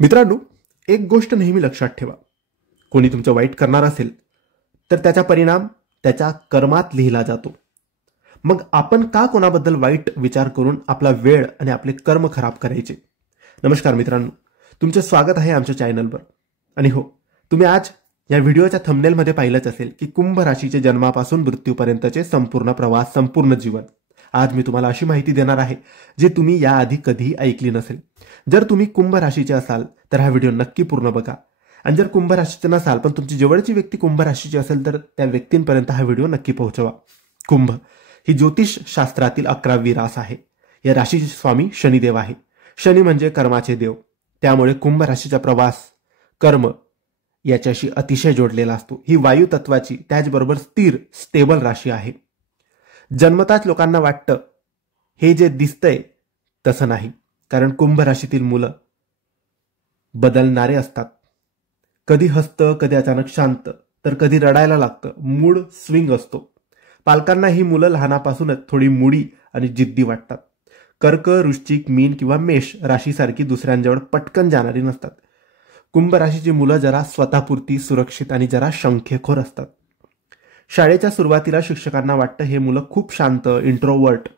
मित्रांनो, एक गोष्ट नेहमी लक्षात ठेवा. कोणी तुमचं वाईट करणार असेल तर त्याचा परिणाम त्याच्या कर्मात लिहिला जातो. मग आपण का कोणाबद्दल वाईट विचार करून आपला वेळ आणि आपले कर्म खराब करायचे? नमस्कार मित्रांनो, तुमचं स्वागत आहे आमच्या चॅनलवर. आणि हो, तुम्ही आज या व्हिडिओच्या थंबनेलमध्ये पाहिलंच असेल की कुंभ राशीचे जन्मापासून मृत्यूपर्यंतचे संपूर्ण प्रवास, संपूर्ण जीवन. आज मी तुम्हाला अशी माहिती देणार आहे जी तुम्ही याआधी कधीही ऐकली नसेल. जर तुम्ही कुंभ राशीचे असाल तर हा व्हिडिओ नक्की पूर्ण बघा. आणि जर कुंभ राशीचे नसाल पण तुमची जवळची व्यक्ती कुंभ राशीची असेल तर त्या व्यक्तींपर्यंत हा व्हिडिओ नक्की पोहोचवा. कुंभ ही ज्योतिष शास्त्रातील 11वी रास आहे. या राशीचे स्वामी शनिदेव आहे. शनी म्हणजे कर्माचे देव. त्यामुळे कुंभ राशीचा प्रवास, कर्म याच्याशी अतिशय जोडलेला असतो. ही वायू तत्वाची, त्याचबरोबर स्थिर, स्टेबल राशी आहे. जन्मताच लोकांना वाटतं हे जे दिसतंय तसं नाही, कारण कुंभ राशीतील मुलं बदलणारे असतात. कधी हसतं, कधी अचानक शांत, तर कधी रडायला लागतं. मूड स्विंग असतो. पालकांना ही मुलं लहानापासूनच थोडी मुडी आणि जिद्दी वाटतात. कर्क, वृश्चिक, मीन किंवा मेष राशीसारखी दुसऱ्यांजवळ पटकन जाणारी नसतात. कुंभ राशीची मुलं जरा स्वतःपुरती, सुरक्षित आणि जरा शंखेखोर असतात. शाळेच्या सुरुवातीला शिक्षकांना वाटतं हे मुलं खूप शांत, इंट्रोवर्ट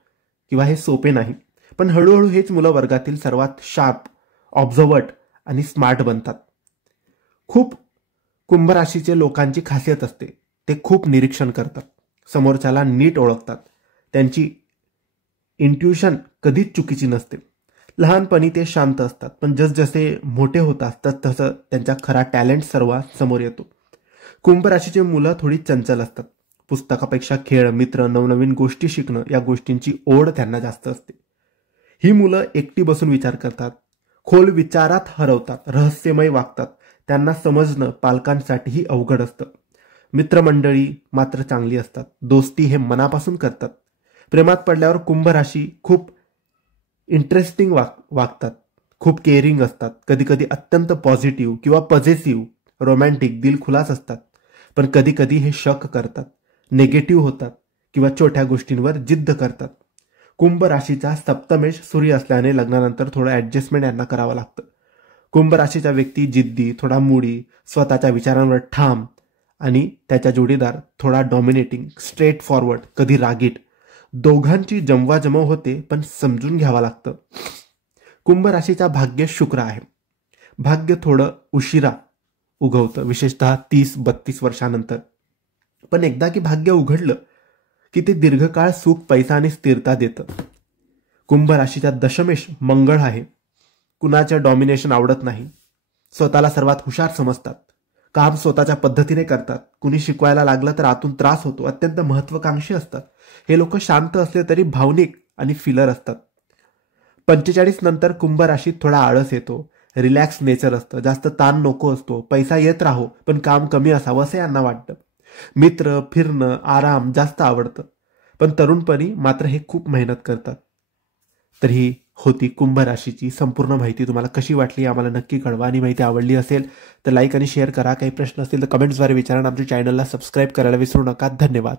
किंवा हे सोपे नाही. पण हळूहळू हेच मुलं वर्गातील सर्वात शार्प, ऑब्झर्वर्ट आणि स्मार्ट बनतात. खूप कुंभ राशीचे लोकांची खासियत असते, ते खूप निरीक्षण करतात, समोरच्याला नीट ओळखतात. त्यांची इंट्युशन कधीच चुकीची नसते. लहानपणी ते शांत असतात, पण जसजसे मोठे होतात तसं त्यांचा खरा टॅलेंट सर्वात समोर येतो. कुंभ राशीचे मुलं थोडी चंचल असतात. पुस्तकापेक्षा खेळ, मित्र, नवनवीन गोष्टी शिकणं या गोष्टींची ओढ त्यांना जास्त असते. ही मुलं एकटी बसून विचार करतात, खोल विचारात हरवतात, रहस्यमय वागतात. त्यांना समजणं पालकांसाठीही अवघड असतं. मित्रमंडळी मात्र चांगली असतात. दोस्ती हे मनापासून करतात. प्रेमात पडल्यावर कुंभ राशी खूप इंटरेस्टिंग वागतात, खूप केअरिंग असतात. कधी कधी अत्यंत पॉझिटिव्ह किंवा पॉझिटिव्ह, रोमॅन्टिक, दिलखुलास असतात. पण कधी कधी हे शक करतात, निगेटिव्ह होतात किंवा छोट्या गोष्टींवर जिद्द करतात. कुंभ राशीचा सप्तमेश सूर्य असल्याने लग्नानंतर थोडं ऍडजस्टमेंट यांना करावं लागतं. कुंभ राशीचा व्यक्ती जिद्दी, थोडा मूडी, स्वतःच्या विचारांवर ठाम आणि त्याचा जोडीदार थोडा डॉमिनेटिंग, स्ट्रेट फॉरवर्ड, कधी रागीट. दोघांची जमवाजमव होते, पण समजून घ्यावं लागतं. कुंभ राशीचा भाग्य शुक्र आहे. भाग्य थोडं उशिरा उगवतं, विशेषतः 30-32 वर्षानंतर. पण एकदा की भाग्य उघडलं की ते दीर्घकाळ सुख, पैसा आणि स्थिरता देतं. कुंभ राशीचा दशमेश मंगळ आहे. कुणाचं डॉमिनेशन आवडत नाही. स्वतःला सर्वात हुशार समजतात. काम स्वतःच्या पद्धतीने करतात. कुणी शिकवायला लागलं तर आतून त्रास होतो. अत्यंत महत्वाकांक्षी असतात. हे लोक शांत असले तरी भावनिक आणि फिलर असतात. 45 नंतर कुंभ राशीत थोडा आळस येतो. रिलॅक्स नेचर असतं. जास्त ताण नको असतो. पैसा येत राहो पण काम कमी असावं असं यांना वाटतं. मित्र, फिरणं, आराम जास्त आवडतं. पण तरुणपणी मात्र हे खूप मेहनत करतात. तर ही होती कुंभ राशीची संपूर्ण माहिती. तुम्हाला कशी वाटली आम्हाला नक्की कळवा. आणि माहिती आवडली असेल तर लाईक आणि शेअर करा. काही प्रश्न असतील तर कमेंट्सद्वारे विचारा. आमच्या चॅनलला सबस्क्राईब करायला विसरू नका. धन्यवाद.